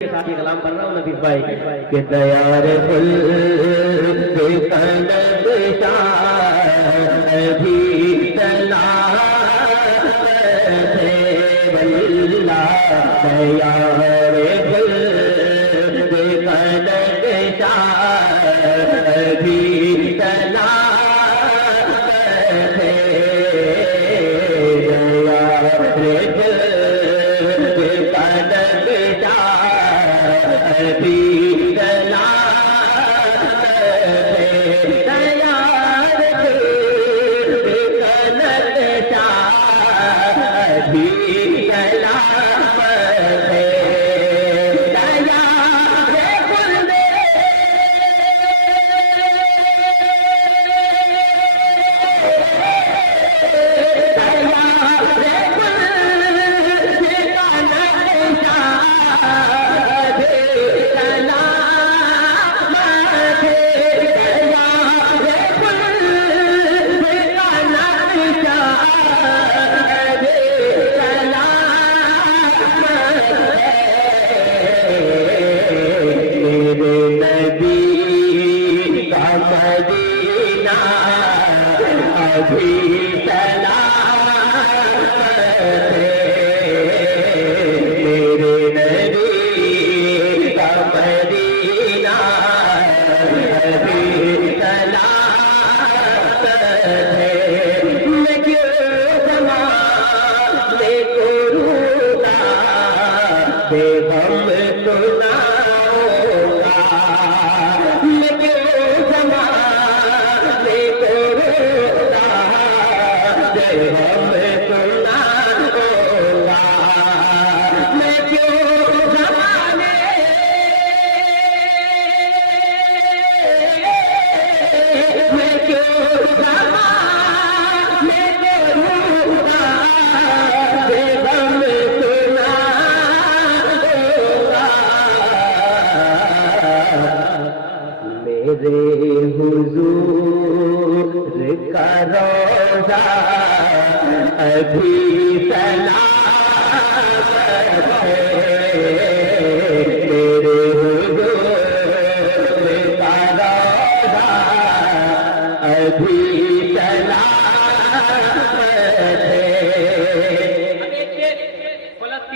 ساتھ یہ کلام پڑھ رہا ہوں نفیس بھائی کہ تیار فل قلب شاہ بھی تلا تھے واللہ تیار فل قلب شاہ بھی تلا تھے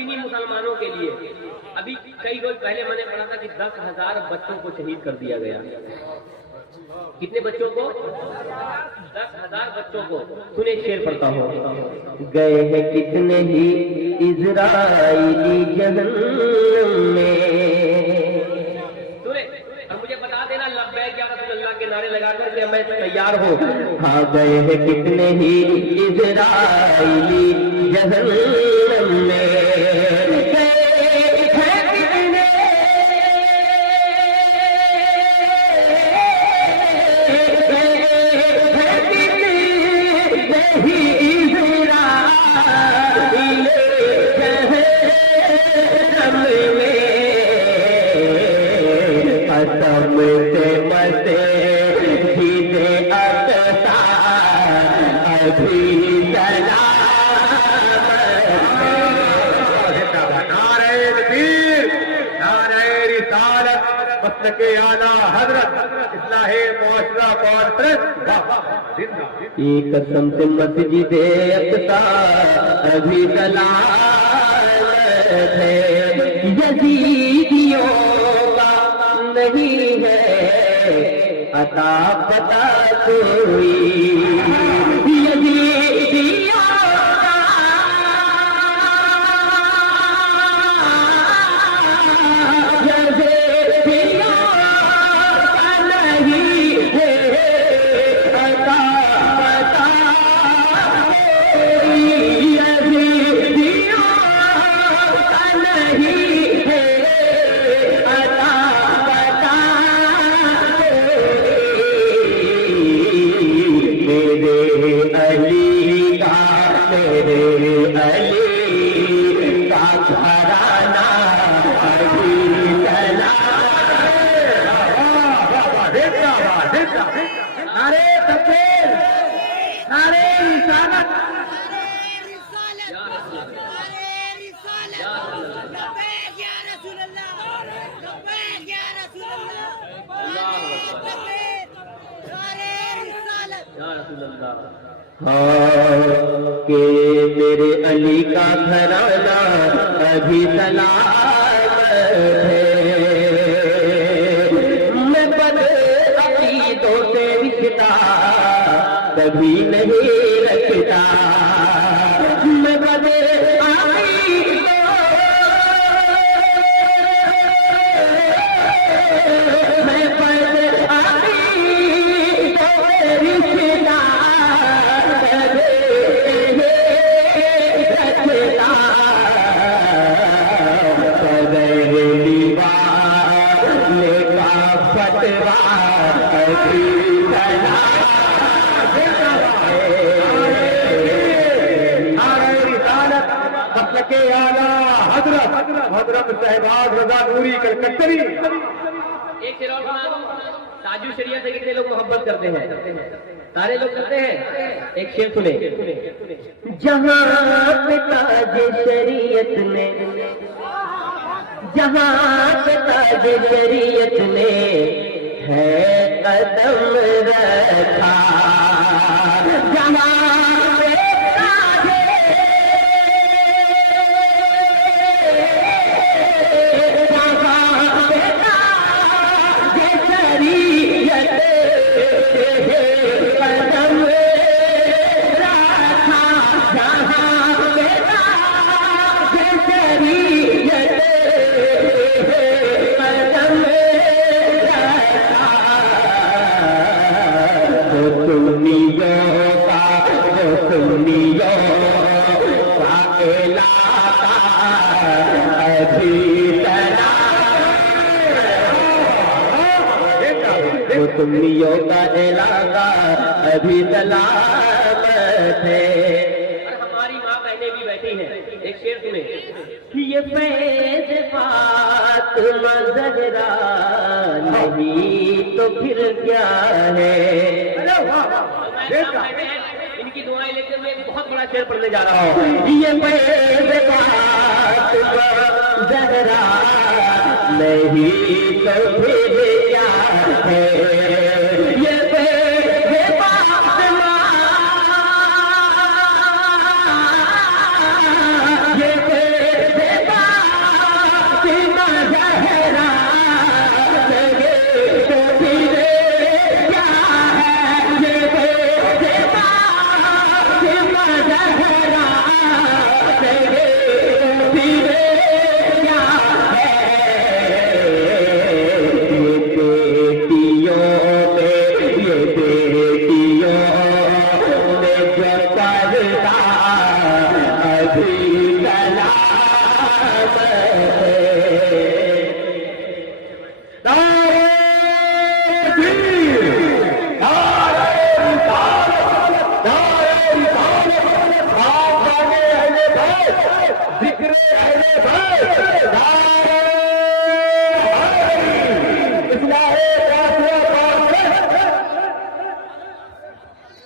مسلمانوں کے لیے ابھی کئی روز پہلے میں نے پڑھا تھا کہ 10,000 بچوں کو شہید کر دیا گیا. کتنے بچوں کو؟ 10,000 بچوں کو. سنیں شعر پڑھتا ہوں. گئے ہیں کتنے ہی اسرائیلی جہنم میں. سنیں اور مجھے بتا دینا لبیک یا رسول اللہ کے نعرے لگا کر کہ میں تیار ہوں. ہاں گئے ہیں کتنے ہی اسرائیلی جہنم میں. قسم سے مسجد اقصی ابھی دلالت ہے. یزیدیوں کا نہیں ہے عطا پتا کوئی. علی کا یا رسول اللہ. ہاں کہ میرے علی کا گھرانہ ابھی سلامت ہے، میں بد عقیدوں سے رشتہ کبھی نہیں رکھتا، میں بد حضرت صاحباز رضا نوری کلکتری. ایک شعر اور سنا دوں. تاج الشریعہ سے کتنے لوگ محبت کرتے ہیں؟ سارے لوگ کرتے ہیں. ایک شعر سنیں. جہاں پہ تاج شریعت نے، جہاں پہ تاج شریعت نے ہے قدم رکھا، جہاں تمیوں کا علاقہ ابھی سلامت ہے. اور ہماری ماں بہنیں بھی بیٹھی ہیں. ایک شعر سنیں. یہ فیض فاطمہ زہرا نہیں تو پھر کیا ہے. ان کی دعائیں لے کر میں ایک بہت بڑا شعر پڑھنے جا رہا ہوں. یہ فیض فاطمہ زہرا نہیں تو پھر کیا ہے.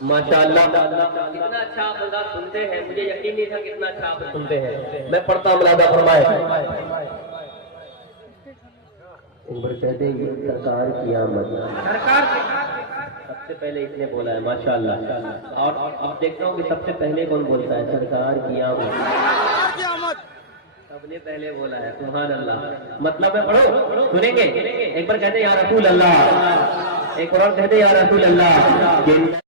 ماشاء اللہ کتنا اچھا آپ انداز سنتے ہیں. مجھے یقین نہیں تھا کتنا اچھا آپ سنتے ہیں. میں پڑھتا ہوں ملادہ فرمائے. ایک بار کہتے ہیں یہ سرکار کی آمد. سرکار سب سے پہلے اس نے بولا ہے. ماشاء اللہ. اور اب دیکھتا ہوں کہ سب سے پہلے کون بولتا ہے سرکار کی آمد. سب نے پہلے بولا ہے. سبحان اللہ. مطلب ہے پڑھو سنیں گے. ایک بار کہتے ہیں یا رسول اللہ. ایک اور کہتے ہیں یا رسول اللہ.